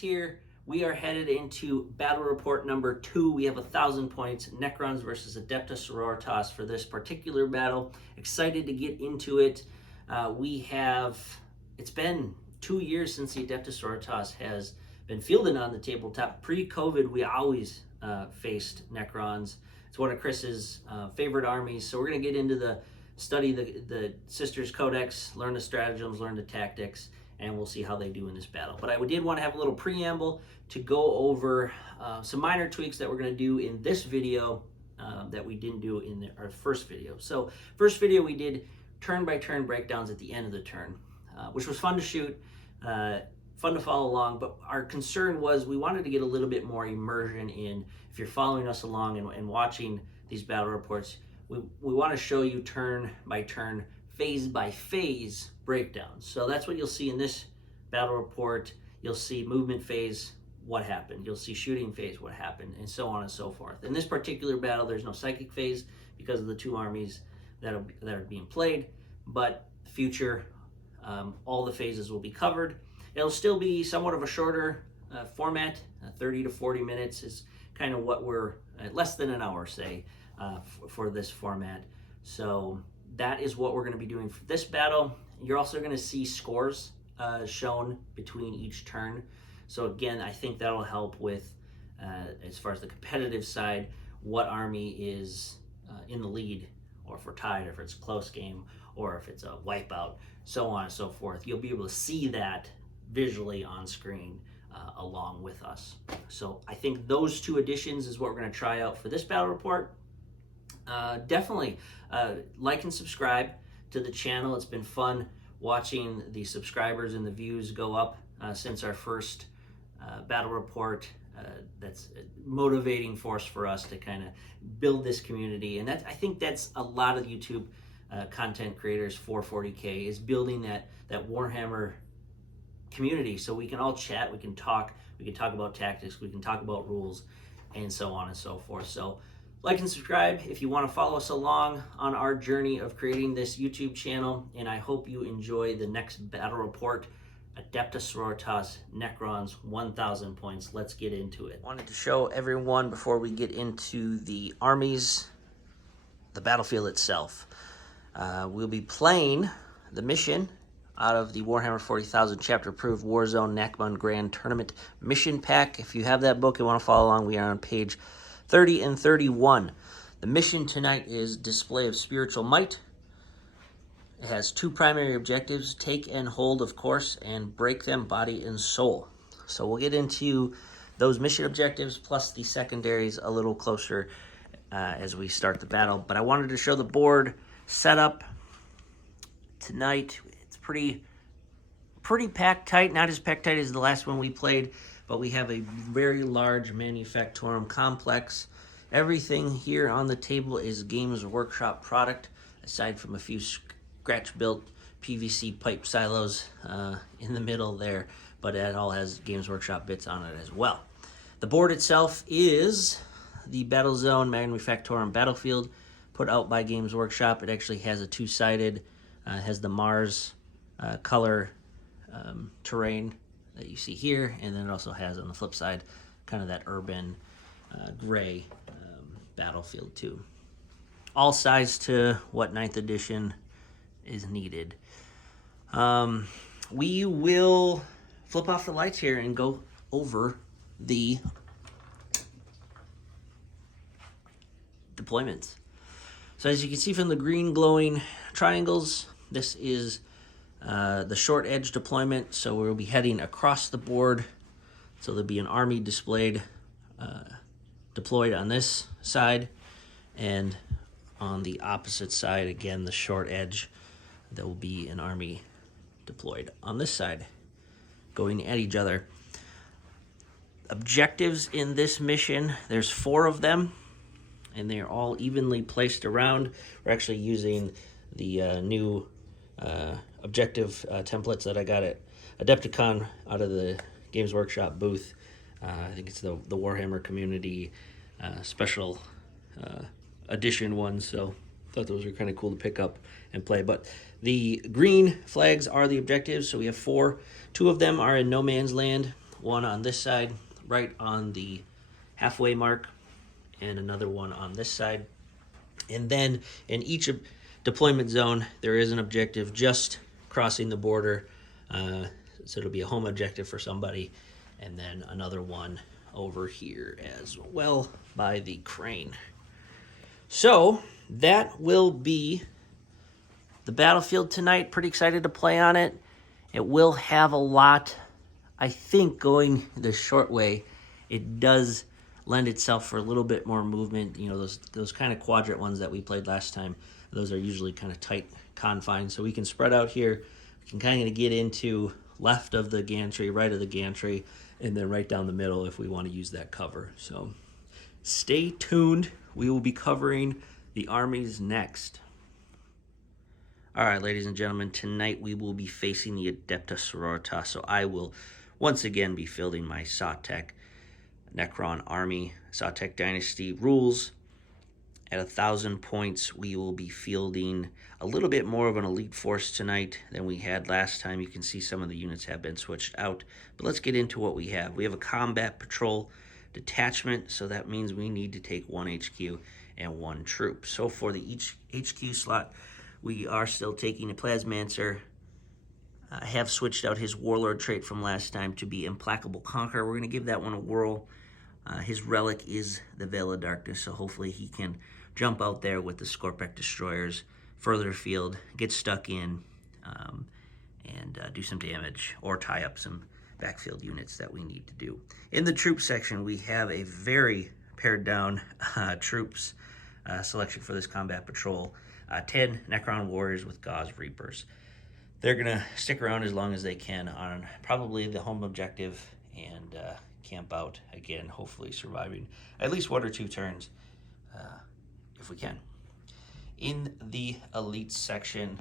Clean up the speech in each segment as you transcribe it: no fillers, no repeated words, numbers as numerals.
here. We are headed into battle report number 2. We have 1,000 points, Necrons versus Adepta Sororitas for this particular battle. Excited to get into it. It's been 2 years since the Adepta Sororitas has been fielded on the tabletop. Pre-COVID, we always faced Necrons. It's one of Chris's favorite armies. So we're going to get into the study the Sisters Codex, learn the stratagems, learn the tactics, and we'll see how they do in this battle. But I did want to have a little preamble to go over some minor tweaks that we're going to do in this video that we didn't do in our first video. So first video we did turn-by-turn breakdowns at the end of the turn, which was fun to shoot, fun to follow along, but our concern was we wanted to get a little bit more immersion in, if you're following us along and watching these battle reports, we want to show you turn-by-turn, phase-by-phase breakdowns. So that's what you'll see in this battle report. You'll see movement phase, what happened. You'll see shooting phase, what happened, and so on and so forth. In this particular battle, there's no psychic phase because of the two armies that are being played, but future, all the phases will be covered. It'll still be somewhat of a shorter format. 30 to 40 minutes is kind of what we're, less than an hour, say, for this format. So that is what we're going to be doing for this battle. You're also going to see scores shown between each turn. So again, I think that'll help with, as far as the competitive side, what army is in the lead, or if we're tied, or if it's a close game, or if it's a wipeout, so on and so forth. You'll be able to see that visually on screen along with us. So I think those two additions is what we're going to try out for this battle report. Definitely like and subscribe to the channel. It's been fun watching the subscribers and the views go up since our first battle report. That's a motivating force for us to kind of build this community, and I think that's a lot of YouTube content creators for 40K is building that Warhammer community, so we can all chat, we can talk about tactics, we can talk about rules, and so on and so forth. So like and subscribe if you want to follow us along on our journey of creating this YouTube channel, and I hope you enjoy the next battle report, Adepta Sororitas Necrons, 1,000 points. Let's get into it. Wanted to show everyone before we get into the armies, the battlefield itself. We'll be playing the mission out of the Warhammer 40,000 Chapter Approved Warzone Necron Grand Tournament Mission Pack. If you have that book and want to follow along, we are on page 30 and 31. The mission tonight is Display of Spiritual Might. It has 2 primary objectives: take and hold, of course, and break them body and soul. So we'll get into those mission objectives plus the secondaries a little closer as we start the battle. But I wanted to show the board setup tonight. It's pretty packed tight, not as packed tight as the last one we played, but we have a very large manufactorum complex. Everything here on the table is Games Workshop product, aside from a few scratch-built PVC pipe silos in the middle there, but it all has Games Workshop bits on it as well. The board itself is the Battlezone Manufactorum Battlefield, put out by Games Workshop. It actually has a 2-sided, has the Mars color terrain that you see here, and then it also has on the flip side kind of that urban gray battlefield too. All size to what 9th edition is needed. We will flip off the lights here and go over the deployments. So as you can see from the green glowing triangles, this is the short edge deployment. So we'll be heading across the board. So there'll be an army deployed on this side, and on the opposite side, again, the short edge, there will be an army deployed on this side, going at each other. Objectives in this mission, there's 4 of them, and they are all evenly placed around. We're actually using the new objective templates that I got at Adepticon out of the Games Workshop booth. I think it's the Warhammer Community special edition ones, so I thought those were kind of cool to pick up and play. But the green flags are the objectives, so we have 4. 2 of them are in no man's land. one on this side, right on the halfway mark, and another one on this side. And then in each deployment zone, there is an objective just crossing the border. So it'll be a home objective for somebody, and then another one over here as well by the crane. So that will be the battlefield tonight. Pretty excited to play on it. It will have a lot, I think, going the short way. It does lend itself for a little bit more movement. You know, those kind of quadrant ones that we played last time, those are usually kind of tight confines. So we can spread out here. We can kind of get into left of the gantry, right of the gantry, and then right down the middle if we want to use that cover. So stay tuned. We will be covering the armies next. All right, ladies and gentlemen, tonight we will be facing the Adepta Sororitas. So I will once again be fielding my Sawtech Necron army. Sawtech Dynasty rules. At 1,000 points, we will be fielding a little bit more of an elite force tonight than we had last time. You can see some of the units have been switched out. But let's get into what we have. We have a combat patrol detachment, so that means we need to take 1 HQ and 1 troop. So for the each HQ slot, we are still taking a Plasmancer. I have switched out his Warlord trait from last time to be Implacable Conqueror. We're going to give that one a whirl. His relic is the Veil of Darkness, so hopefully he can jump out there with the Scorpec Destroyers further afield, get stuck in, and do some damage or tie up some backfield units that we need to do. In the troop section, we have a very pared down troops selection for this combat patrol. 10 Necron Warriors with Gauze Reapers. They're going to stick around as long as they can on probably the home objective and camp out, again, hopefully surviving at least 1 or 2 turns if we can. In the elite section,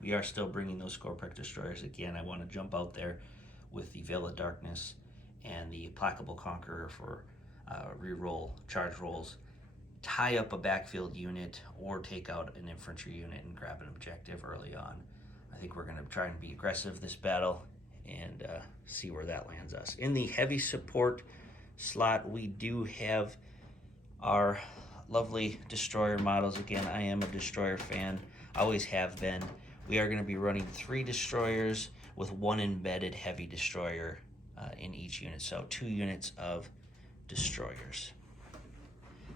we are still bringing those Scorpec Destroyers. Again, I want to jump out there with the Veil of Darkness and the Implacable Conqueror for reroll charge rolls, tie up a backfield unit, or take out an infantry unit and grab an objective early on. I think we're going to try and be aggressive this battle and see where that lands us. In the heavy support slot, we do have our lovely destroyer models. Again, I am a destroyer fan, always have been. We are going to be running 3 destroyers with 1 embedded heavy destroyer in each unit, so 2 units of destroyers.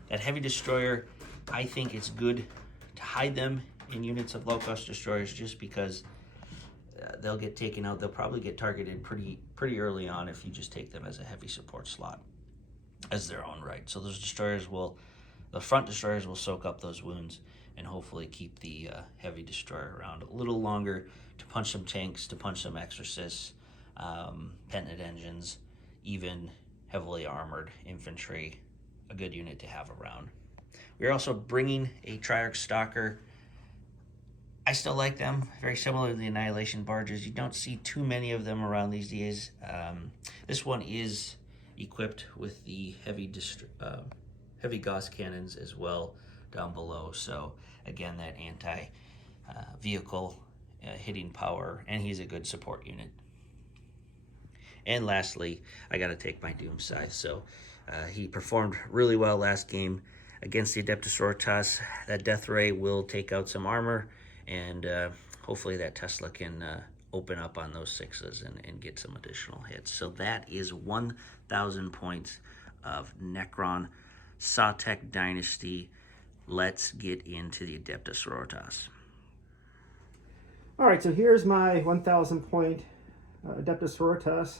That heavy destroyer, I think it's good to hide them in units of low-cost destroyers just because they'll get taken out. They'll probably get targeted pretty early on if you just take them as a heavy support slot as their own right. So those destroyers the front destroyers will soak up those wounds and hopefully keep the heavy destroyer around a little longer to punch some tanks, to punch some exorcists, penitent engines, even heavily armored infantry, a good unit to have around. We're also bringing a Triarch Stalker. I still like them, very similar to the Annihilation Barges. You don't see too many of them around these days. This one is equipped with the heavy Gauss cannons as well down below. So again, that anti-vehicle hitting power, and he's a good support unit. And lastly, I got to take my Doom Scythe. So he performed really well last game against the Adepta Sororitas. That Death Ray will take out some armor, and hopefully that Tesla can open up on those 6s and get some additional hits. So that is 1,000 points of Necron Sawtech Dynasty. Let's get into the Adepta Sororitas. All right, so here's my 1,000 point Adepta Sororitas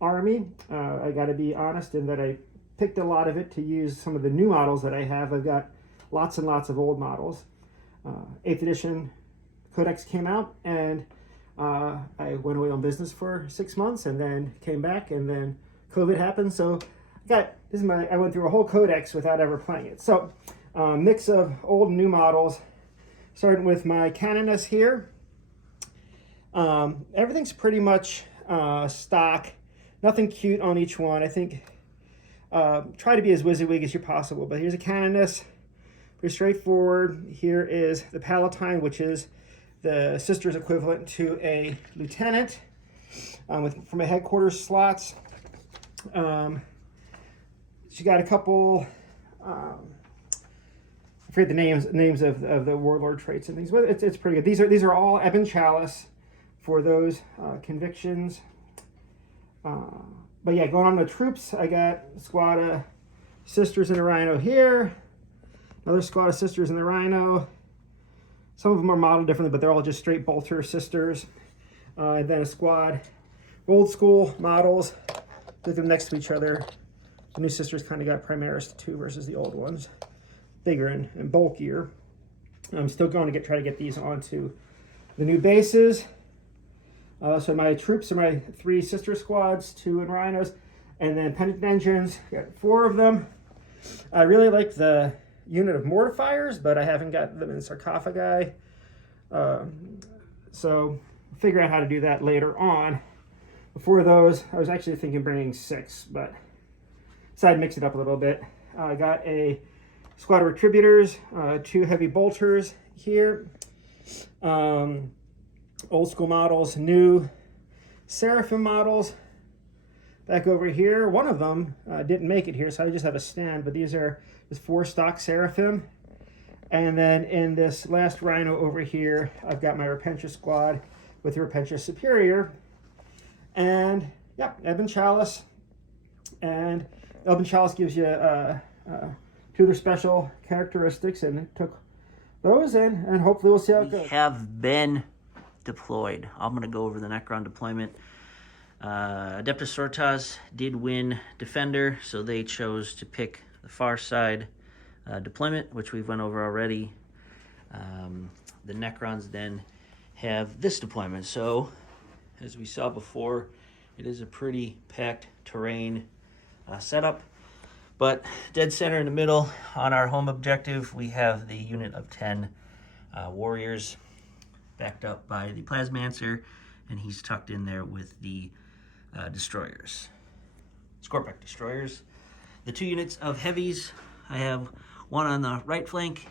army. I got to be honest in that I picked a lot of it to use some of the new models that I have. I've got lots and lots of old models. 8th edition Codex came out, and I went away on business for 6 months and then came back, and then COVID happened. So I went through a whole Codex without ever playing it. So mix of old and new models, starting with my Canoness here. Everything's pretty much stock, nothing cute on each one. I think try to be as WYSIWYG as you possible, but here's a Canoness, pretty straightforward. Here is the Palatine, which is the sister's equivalent to a lieutenant from a headquarters slots. She got a couple, I forget the names of the warlord traits and things, but it's pretty good. These are all Ebon Chalice for those convictions. But yeah, going on to troops, I got a squad of sisters in a rhino here, another squad of sisters in the rhino. Some of them are modeled differently, but they're all just straight bolter sisters. And then a squad old school models, put them next to each other. The new sisters kind of got Primaris 2 versus the old ones, bigger and bulkier. I'm still going to try to get these onto the new bases. So my troops are my 3 sister squads, 2 in rhinos, and then penitent engines. Got 4 of them. I really like the unit of mortifiers, but I haven't got them in sarcophagi. So figure out how to do that later on. Before those, I was actually thinking bringing 6, but decided to mix it up a little bit. I got a squad of retributors, 2 heavy bolters here, old school models, new seraphim models back over here. One of them didn't make it here, so I just have a stand, but these are just 4 stock seraphim. And then in this last rhino over here, I've got my Repentia squad with Repentia Superior. And yeah, Ebon Chalice. And Ebon Chalice gives you 2 of their special characteristics, and it took those in, and hopefully we'll see how it goes. Have been deployed. I'm going to go over the Necron deployment. Adepta Sororitas did win Defender, so they chose to pick the far side deployment, which we've went over already. The Necrons then have this deployment. So, as we saw before, it is a pretty packed terrain setup. But dead center in the middle on our home objective, we have the unit of 10 warriors backed up by the Plasmancer, and he's tucked in there with the destroyers, Scorpic destroyers. The 2 units of heavies, I have 1 on the right flank,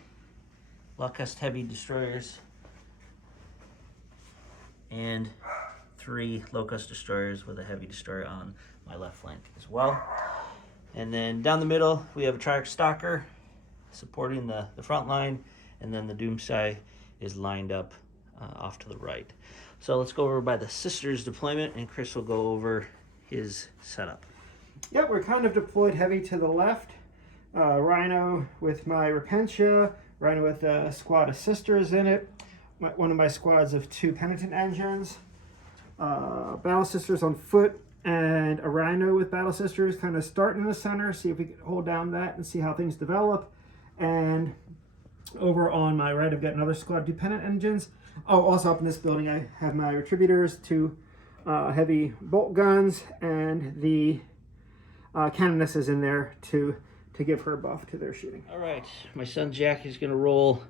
Locust heavy destroyers, and 3 Locust destroyers with a heavy destroyer on my left flank as well. And then down the middle, we have a Triarch Stalker supporting the front line, and then the Doomsday is lined up off to the right. So let's go over by the Sisters deployment, and Chris will go over his setup. Yep, we're kind of deployed heavy to the left. Rhino with my Repentia, Rhino with a squad of Sisters in it, one of my squads of 2 Penitent engines, Battle Sisters on foot, and a Rhino with Battle Sisters kind of starting in the center, see if we can hold down that and see how things develop. And over on my right, I've got another squad, Dependent engines. Oh, also up in this building, I have my Retributors, 2 heavy bolt guns, and the Canoness is in there to give her a buff to their shooting. All right, my son Jack is going to roll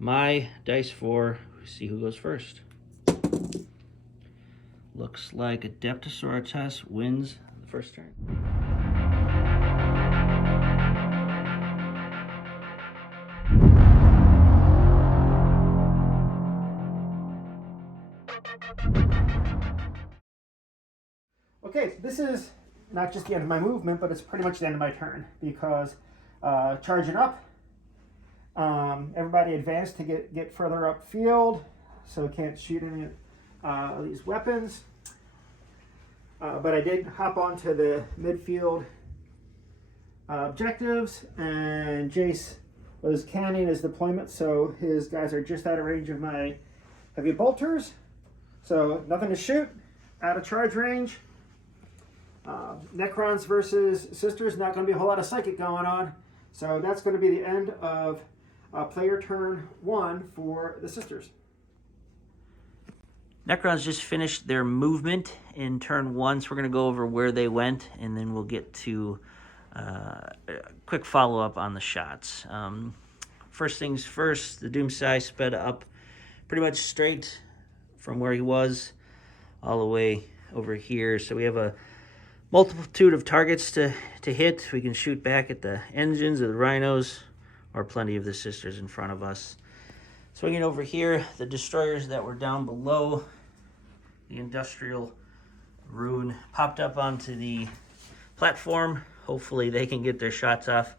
my dice for, see who goes first. Looks like Adepta Sororitas wins the first turn. Okay, so this is not just the end of my movement, but it's pretty much the end of my turn, because charging up, everybody advanced to get further upfield, so can't shoot any of these weapons. But I did hop onto the midfield objectives, and Jace was canning his deployment, so his guys are just out of range of my heavy bolters. So nothing to shoot, out of charge range. Necrons versus Sisters, not going to be a whole lot of psychic going on. So that's going to be the end of player turn 1 for the Sisters. Necrons just finished their movement in turn 1, so we're going to go over where they went, and then we'll get to a quick follow-up on the shots. First things first, the Doomsday sped up pretty much straight from where he was all the way over here. So we have a multitude of targets to hit. We can shoot back at the engines of the Rhinos, or plenty of the Sisters in front of us. Swinging over here, the destroyers that were down below the industrial rune popped up onto the platform. Hopefully they can get their shots off,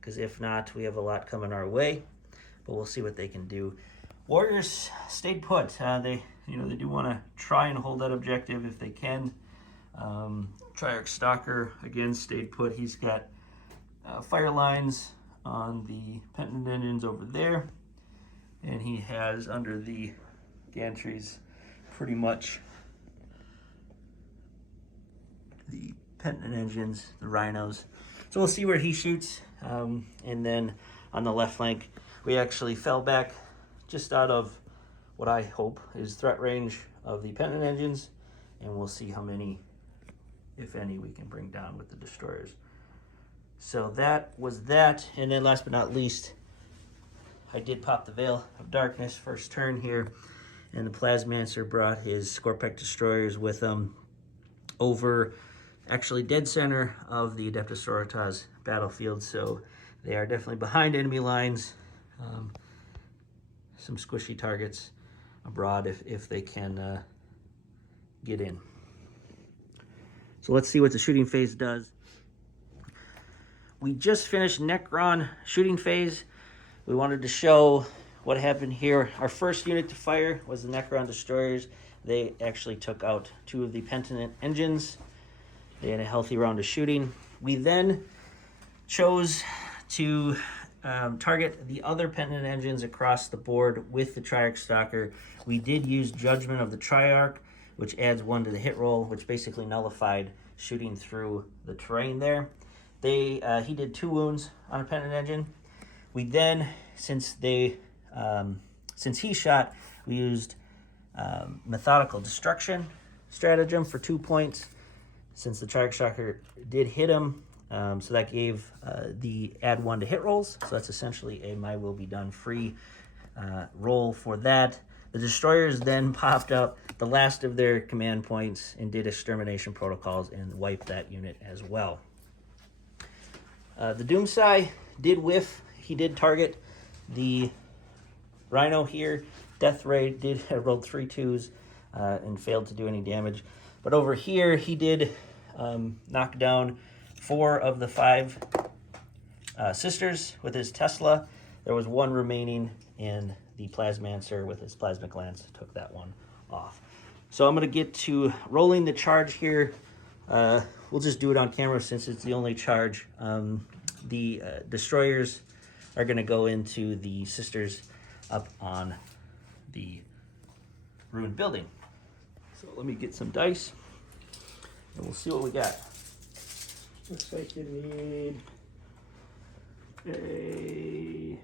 because if not, we have a lot coming our way. But we'll see what they can do. Warriors stayed put. They do want to try and hold that objective if they can. Triarch Stalker again stayed put. He's got fire lines on the penitent engines over there, and he has under the gantries pretty much the penitent engines, the rhinos. So we'll see where he shoots. And then on the left flank, we actually fell back just out of what I hope is threat range of the penitent engines, and we'll see how many, if any, we can bring down with the destroyers. So that was that. And then last but not least, I did pop the Veil of Darkness first turn here, and the Plasmancer brought his Scorpec destroyers with him over actually dead center of the Adepta Sororitas battlefield. So they are definitely behind enemy lines. Some squishy targets abroad if they can get in. So let's see what the shooting phase does. We just finished Necron shooting phase. We wanted to show what happened here. Our first unit to fire was the Necron destroyers. They actually took out 2 of the penitent engines. They had a healthy round of shooting. We then chose to target the other penitent engines across the board with the Triarch Stalker. We did use Judgment of the Triarch, which adds 1 to the hit roll, which basically nullified shooting through the terrain there. He did 2 wounds on a penitent engine. We then, since he shot, we used Methodical Destruction stratagem for 2 points, since the Triarch Stalker did hit him. So that gave the add 1 to hit rolls. So that's essentially a My Will Be Done free roll for that. The destroyers then popped up the last of their command points and did extermination protocols and wiped that unit as well. The Doomsai did whiff. He did target the Rhino here. Death Ray did rolled 3 2s and failed to do any damage. But over here, he did knock down 4 of the 5 sisters with his Tesla. There was 1 remaining, and the Plasmancer with his Plasmic Lance took that one off. So I'm going to get to rolling the charge here. We'll just do it on camera since it's the only charge. The destroyers are going to go into the sisters up on the ruined building. So let me get some dice, and we'll see what we got. Looks like you need a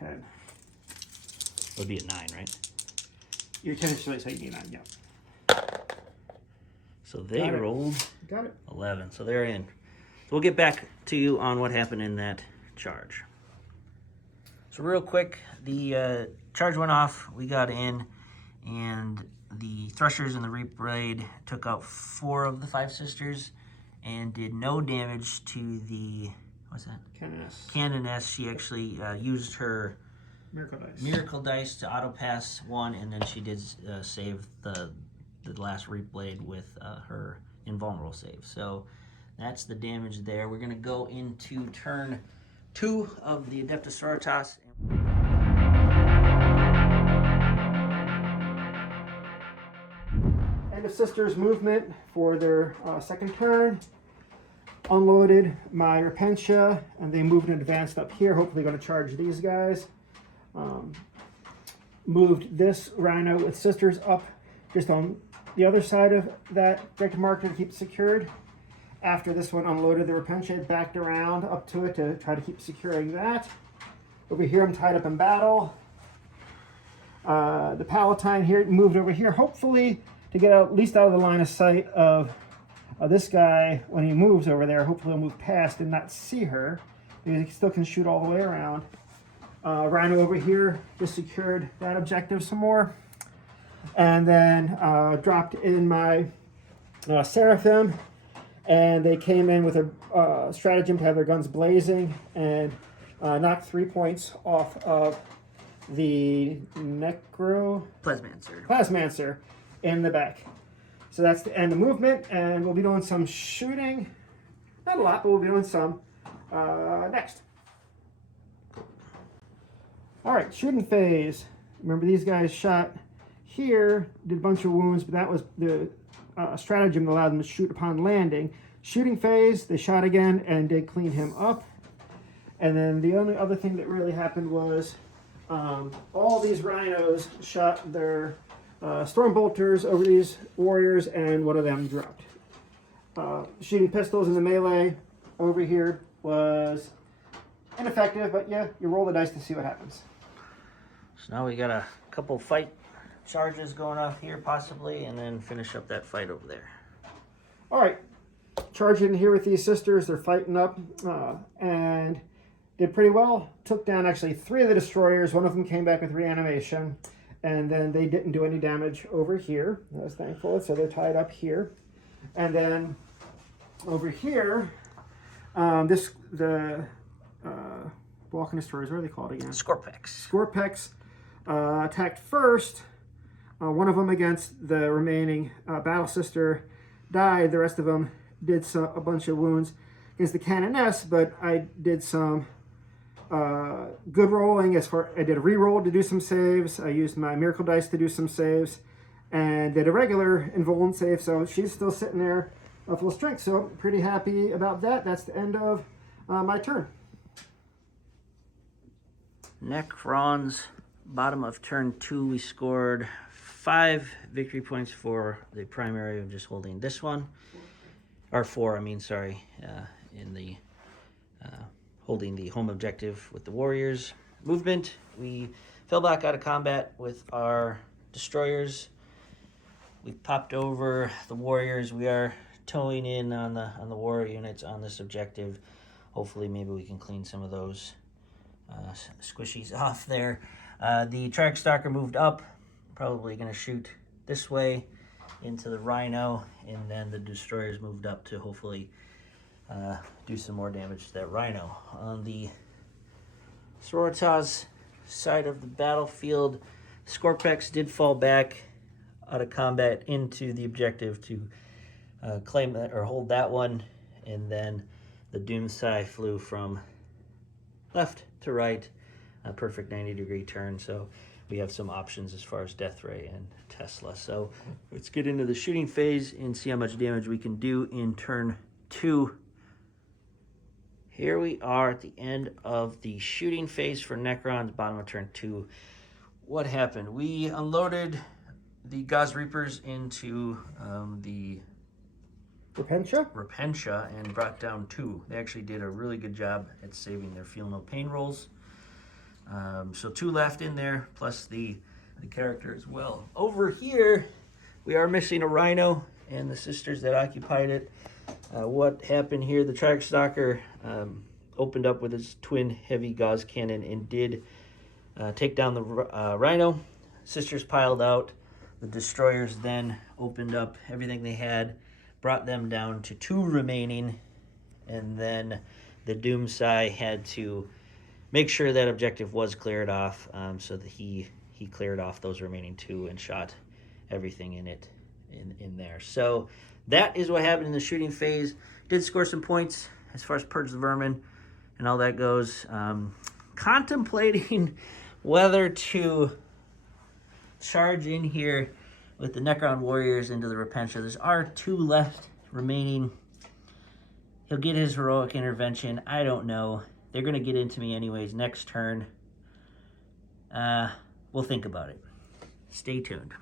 10. It would be a 9, right? Your 10 is like you need 9, yeah. So they rolled Got it. 11, so they're in. So we'll get back to you on what happened in that charge. So real quick, the charge went off, we got in, and the Threshers and the Reap Blade took out 4 of the 5 sisters and did no damage to the, what's that? Canoness. She actually used her Miracle Dice to auto-pass 1, and then she did save the last Reap Blade with her invulnerable save. So that's the damage there. We're going to go into turn 2 of the Adepta Sororitas. And the sisters' movement for their second turn. Unloaded my Repentia, and they moved and advanced up here. Hopefully going to charge these guys. Moved this Rhino with sisters up just on the other side of that directed marker to keep it secured. After this one unloaded the Repentia, backed around up to it to try to keep securing that. Over here I'm tied up in battle. The Palatine here moved over here, hopefully to get at least out of the line of sight of this guy when he moves over there. Hopefully he'll move past and not see her, because he still can shoot all the way around. Rhino over here just secured that objective some more. And then dropped in my Seraphim, and they came in with a stratagem to have their guns blazing and knocked 3 points off of the Plasmancer in the back. So that's the end of movement, and we'll be doing some shooting Not a lot, but we'll be doing some next. All right, shooting phase. Remember, these guys shot here, did a bunch of wounds, but that was the stratagem that allowed them to shoot upon landing. Shooting phase, they shot again and did clean him up. And then the only other thing that really happened was all these rhinos shot their storm bolters over these warriors, and one of them dropped. Shooting pistols in the melee over here was ineffective, but yeah, you roll the dice to see what happens. So now we got a couple fight charges going off here possibly, and then finish up that fight over there. All right, charging here with these sisters. They're fighting up and did pretty well. Took down actually 3 of the destroyers. One of them came back with reanimation, and then they didn't do any damage over here. I was thankful, so they're tied up here. And then over here, the Balkan destroyers, what are they called again? Scorpex. Scorpex attacked first. One of them against the remaining battle sister died. The rest of them did a bunch of wounds against the canoness, but I did some good rolling. I did a re-roll to do some saves. I used my miracle dice to do some saves, and did a regular invuln save. So she's still sitting there full strength. So pretty happy about that. That's the end of my turn. Necrons, bottom of turn 2, we scored 5 victory points for the primary of just holding this one, or 4, I mean, sorry, in the holding the home objective with the warriors. Movement, we fell back out of combat with our destroyers. We popped over the warriors. We are towing in on the warrior units on this objective. Hopefully, maybe we can clean some of those squishies off there. The Track Stalker moved up, probably going to shoot this way into the Rhino, and then the destroyers moved up to hopefully do some more damage to that Rhino. On the Sororitas side of the battlefield, Scorpex did fall back out of combat into the objective to claim that or hold that one, and then the Doomsday flew from left to right, a perfect 90-degree turn. So we have some options as far as Death Ray and Tesla. So let's get into the shooting phase and see how much damage we can do in turn 2. Here we are at the end of the shooting phase for Necrons, bottom of turn 2. What happened? We unloaded the Gauze Reapers into the Repentia and brought down 2. They actually did a really good job at saving their Feel No Pain rolls. So 2 left in there, plus the character as well. Over here, we are missing a Rhino and the sisters that occupied it. What happened here, the Track Stalker opened up with his twin heavy gauze cannon and did take down the Rhino. Sisters piled out. The destroyers then opened up everything they had, brought them down to 2 remaining, and then the Doomsday had to make sure that objective was cleared off, so that he cleared off those remaining 2 and shot everything in there. So that is what happened in the shooting phase. Did score some points as far as Purge the Vermin and all that goes. Contemplating whether to charge in here with the Necron warriors into the Repentia. There's R2 left remaining. He'll get his heroic intervention. I don't know. They're going to get into me anyways next turn. We'll think about it. Stay tuned.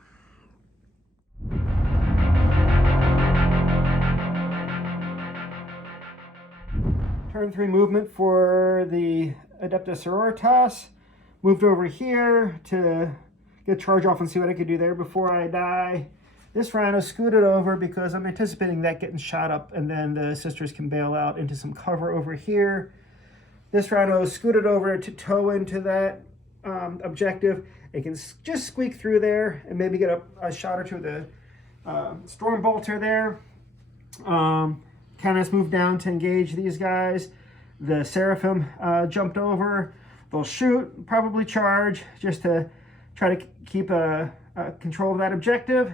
Turn 3 movement for the Adepta Sororitas. Moved over here to get a charge off and see what I could do there before I die. This Rhino scooted over because I'm anticipating that getting shot up, and then the sisters can bail out into some cover over here. This Rhino scooted over to tow into that objective. It can just squeak through there and maybe get a shot or two of the Storm Bolter there. Canis moved down to engage these guys. The Seraphim jumped over. They'll shoot, probably charge, just to try to keep control of that objective.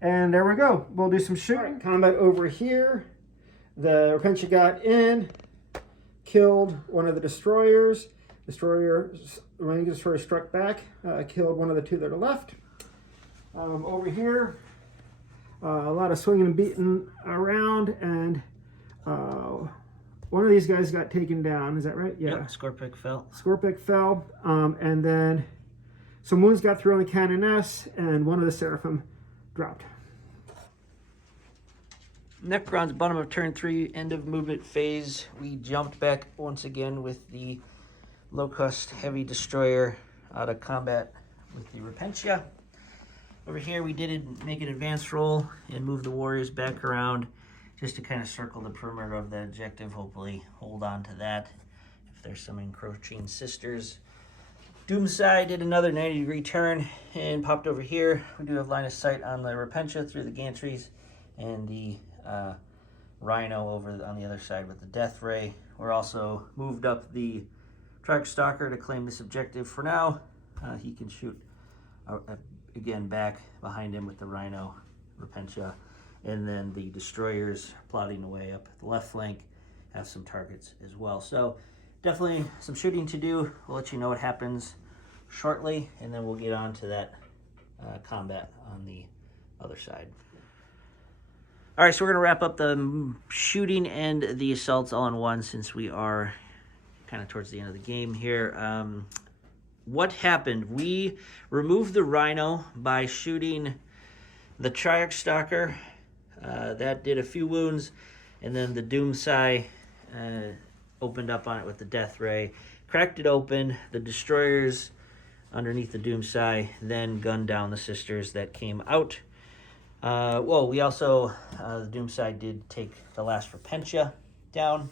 And there we go. We'll do some shooting. Right, combat over here. The Repentia got in, killed one of the destroyers. Remaining destroyer struck back, killed one of the two that are left. Over here, a lot of swinging and beating around, and one of these guys got taken down. Is that right? Yeah. Yep, Scorpic fell. Scorpic fell, and then some wounds got through on the Canoness, and one of the Seraphim dropped. Necrons, bottom of turn 3, end of movement phase. We jumped back once again with the low-cost heavy destroyer out of combat with the Repentia. Over here, we did make an advance roll and move the warriors back around just to kind of circle the perimeter of the objective, hopefully hold on to that if there's some encroaching sisters. Doomside did another 90-degree turn and popped over here. We do have line of sight on the Repentia through the gantries and the Rhino over on the other side with the Death Ray. We're also moved up the Trike Stalker to claim this objective for now. He can shoot again back behind him with the Rhino Repentia. And then the destroyers plotting away up the left flank have some targets as well. So definitely some shooting to do. We'll let you know what happens shortly, and then we'll get on to that combat on the other side. All right, so we're going to wrap up the shooting and the assaults all in one since we are kind of towards the end of the game here. What happened? We removed the Rhino by shooting the Triarch Stalker. That did a few wounds, and then the Doomsai opened up on it with the Death Ray, cracked it open. The destroyers underneath the Doomsai then gunned down the sisters that came out. We also, the Doomsai did take the last Repentia down,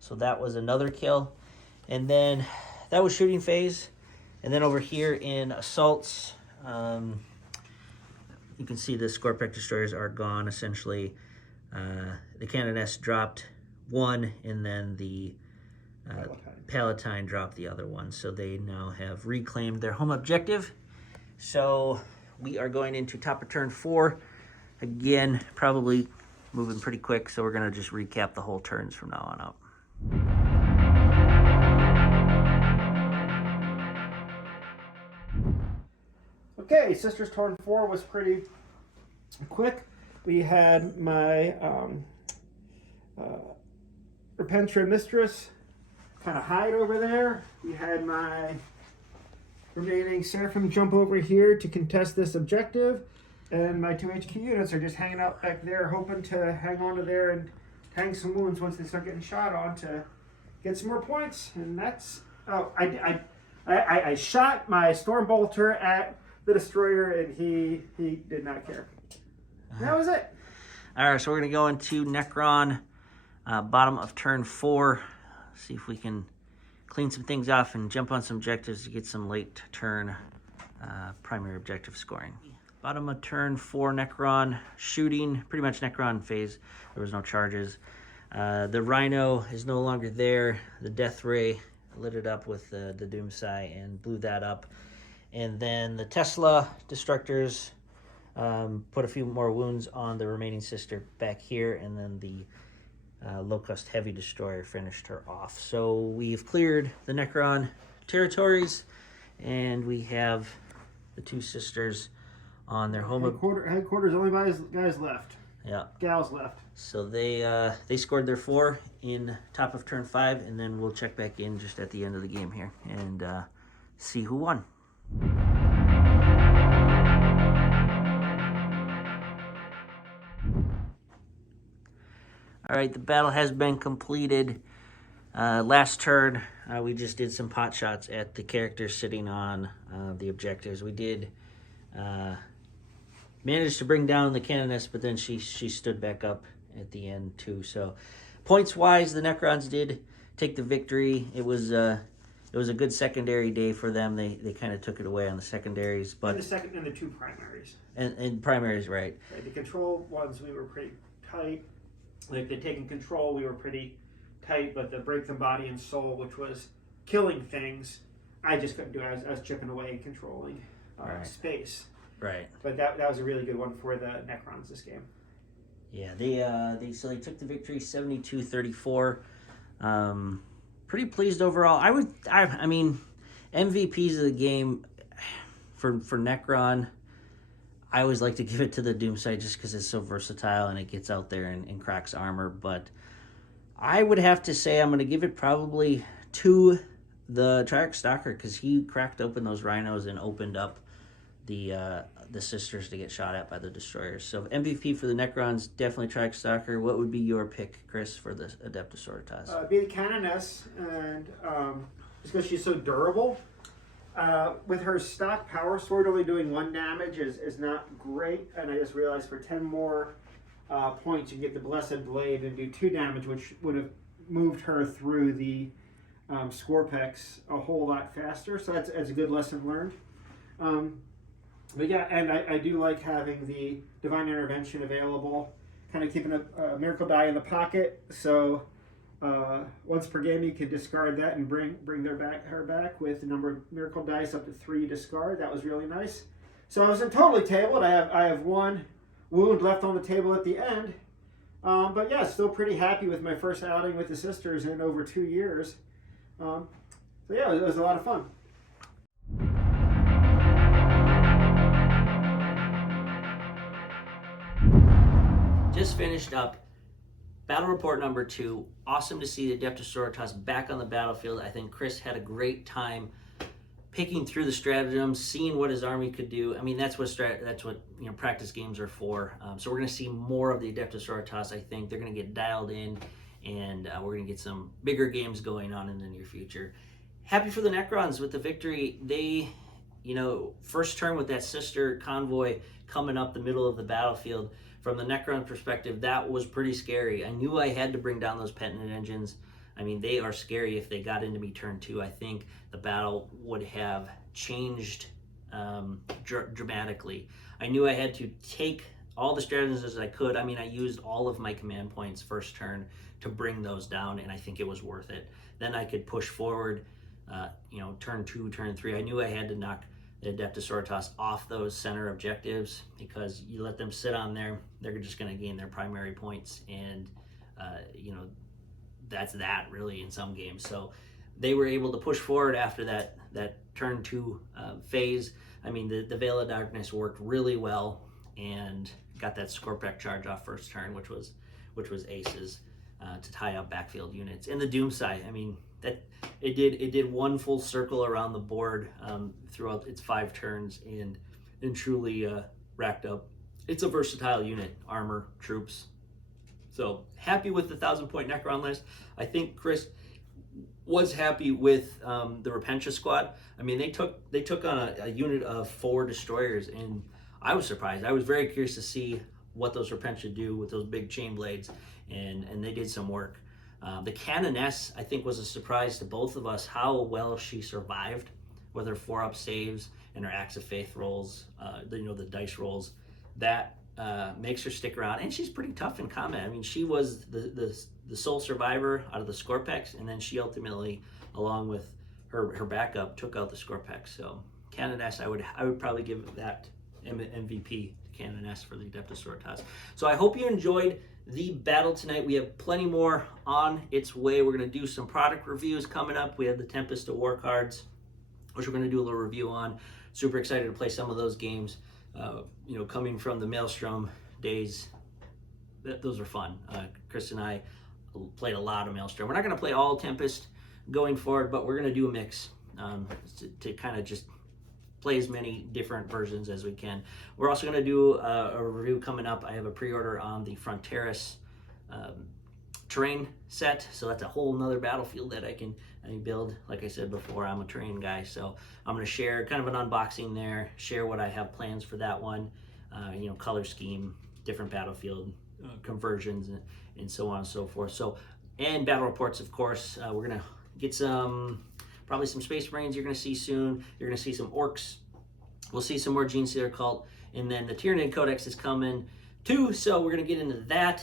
so that was another kill. And then that was shooting phase. And then over here in assaults, you can see the Scorpic destroyers are gone, essentially. The Canoness dropped one, and then the Palatine dropped the other one. So they now have reclaimed their home objective. So we are going into top of turn 4. Again, probably moving pretty quick, so we're going to just recap the whole turns from now on out. Okay, Sisters turn 4 was pretty quick. We had my Repentia Mistress kind of hide over there. We had my remaining Seraphim jump over here to contest this objective. And my 2 HQ units are just hanging out back there, hoping to hang on to there and tank some wounds once they start getting shot on to get some more points. And that's... Oh, I shot my Stormbolter at the destroyer, and he did not care. That was it. All right, so we're going to go into Necron, bottom of turn 4. See if we can clean some things off and jump on some objectives to get some late turn primary objective scoring. Bottom of turn 4 Necron, shooting, pretty much Necron phase. There was no charges. The Rhino is no longer there. The Death Ray lit it up with the Doomsai and blew that up. And then the Tesla Destructors put a few more wounds on the remaining sister back here, and then the low-cost heavy destroyer finished her off. So we've cleared the Necron territories, and we have the 2 sisters on their home. Headquarters, only guys left. Yeah. Gals left. So they scored their 4 in top of turn 5, and then we'll check back in just at the end of the game here and see who won. All right, the battle has been completed. Last turn, we just did some pot shots at the characters sitting on the objectives. We did manage to bring down the Canoness, but then she stood back up at the end too. So points-wise, the Necrons did take the victory. It was a good secondary day for them. They kind of took it away on the secondaries, but and the 2 primaries. And primaries, right? The control ones we were pretty tight. Like the taking control, we were pretty tight, but the break them body and soul, which was killing things, I just couldn't do it. I was chipping away and controlling space. Right. But that was a really good one for the Necrons this game. Yeah, they took the victory 72-34. Pretty pleased overall. I mean, MVPs of the game for Necron. I always like to give it to the Doomsday just because it's so versatile and it gets out there and cracks armor. But I would have to say I'm going to give it probably to the Triarch Stalker because he cracked open those rhinos and opened up the sisters to get shot at by the destroyers. So MVP for the Necrons, definitely Triarch Stalker. What would be your pick, Chris, for the Adepta Sororitas? Be the Canoness, and just because she's so durable. With her stock power sword only doing 1 damage is not great, and I just realized for 10 more points you get the Blessed Blade and do 2 damage, which would have moved her through the Scorpex a whole lot faster, so that's a good lesson learned. But yeah, and I do like having the Divine Intervention available, kind of keeping a Miracle Die in the pocket, so once per game you can discard that and bring her back with the number of Miracle Dice up to 3 discard. That was really nice. So I wasn't totally tabled. I have 1 wound left on the table at the end. But yeah, still pretty happy with my first outing with the sisters in over 2 years. So yeah, it was a lot of fun. Just finished up Battle Report number 2. Awesome to see the Adepta Sororitas back on the battlefield. I think Chris had a great time picking through the stratagems, seeing what his army could do. I mean, that's what practice games are for. So we're going to see more of the Adepta Sororitas. I think they're going to get dialed in, and we're going to get some bigger games going on in the near future. Happy for the Necrons with the victory. They, first turn with that sister convoy coming up the middle of the battlefield. From the Necron perspective, that was pretty scary. I knew I had to bring down those Pentant engines. I mean, they are scary. If they got into me turn 2, I think the battle would have changed dramatically. I knew I had to take all the stratagems as I could. I mean, I used all of my command points first turn to bring those down, and I think it was worth it. Then I could push forward, turn 2, turn 3. I knew I had to knock the Adepta Sororitas off those center objectives because you let them sit on there, they're just going to gain their primary points, and that's that really in some games. So they were able to push forward after that turn 2 phase. I mean, the Veil of Darkness worked really well and got that Scorpec charge off first turn, which was aces to tie up backfield units. And the Doomsday, I mean, that it did 1 full circle around the board throughout its 5 turns and truly racked up. It's a versatile unit, armor, troops. So happy with the 1,000-point Necron list. I think Chris was happy with the Repentia squad. I mean, they took on a unit of 4 destroyers, and I was surprised. I was very curious to see what those Repentia do with those big chain blades, and they did some work. The Canoness, I think, was a surprise to both of us how well she survived with her 4-up saves and her Acts of Faith rolls, the dice rolls. That makes her stick around, and she's pretty tough in combat. I mean, she was the sole survivor out of the Scorpex, and then she ultimately, along with her backup, took out the Scorpex. So Canoness, I would probably give that MVP to Canoness for the Adepta Sororitas. So I hope you enjoyed the battle tonight. We have plenty more on its way. We're going to do some product reviews coming up. We have the Tempest of War cards, which we're going to do a little review on. Super excited to play some of those games. Coming from the Maelstrom days, those are fun. Chris and I played a lot of Maelstrom. We're not going to play all Tempest going forward, but we're going to do a mix to kind of just play as many different versions as we can. We're also going to do a review coming up. I have a pre-order on the Fronteras terrain set, so that's a whole nother battlefield that I can build. Like I said before, I'm a terrain guy, so I'm going to share kind of an unboxing there, share what I have plans for that one, color scheme, different battlefield conversions, and so on and so forth. So, and battle reports, of course. We're going to get probably some Space Marines you're going to see soon. You're going to see some Orcs. We'll see some more Genestealer Cult, and then the Tyranid Codex is coming too, so we're going to get into that.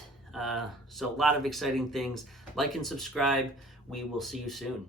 So a lot of exciting things. Like and subscribe. We will see you soon.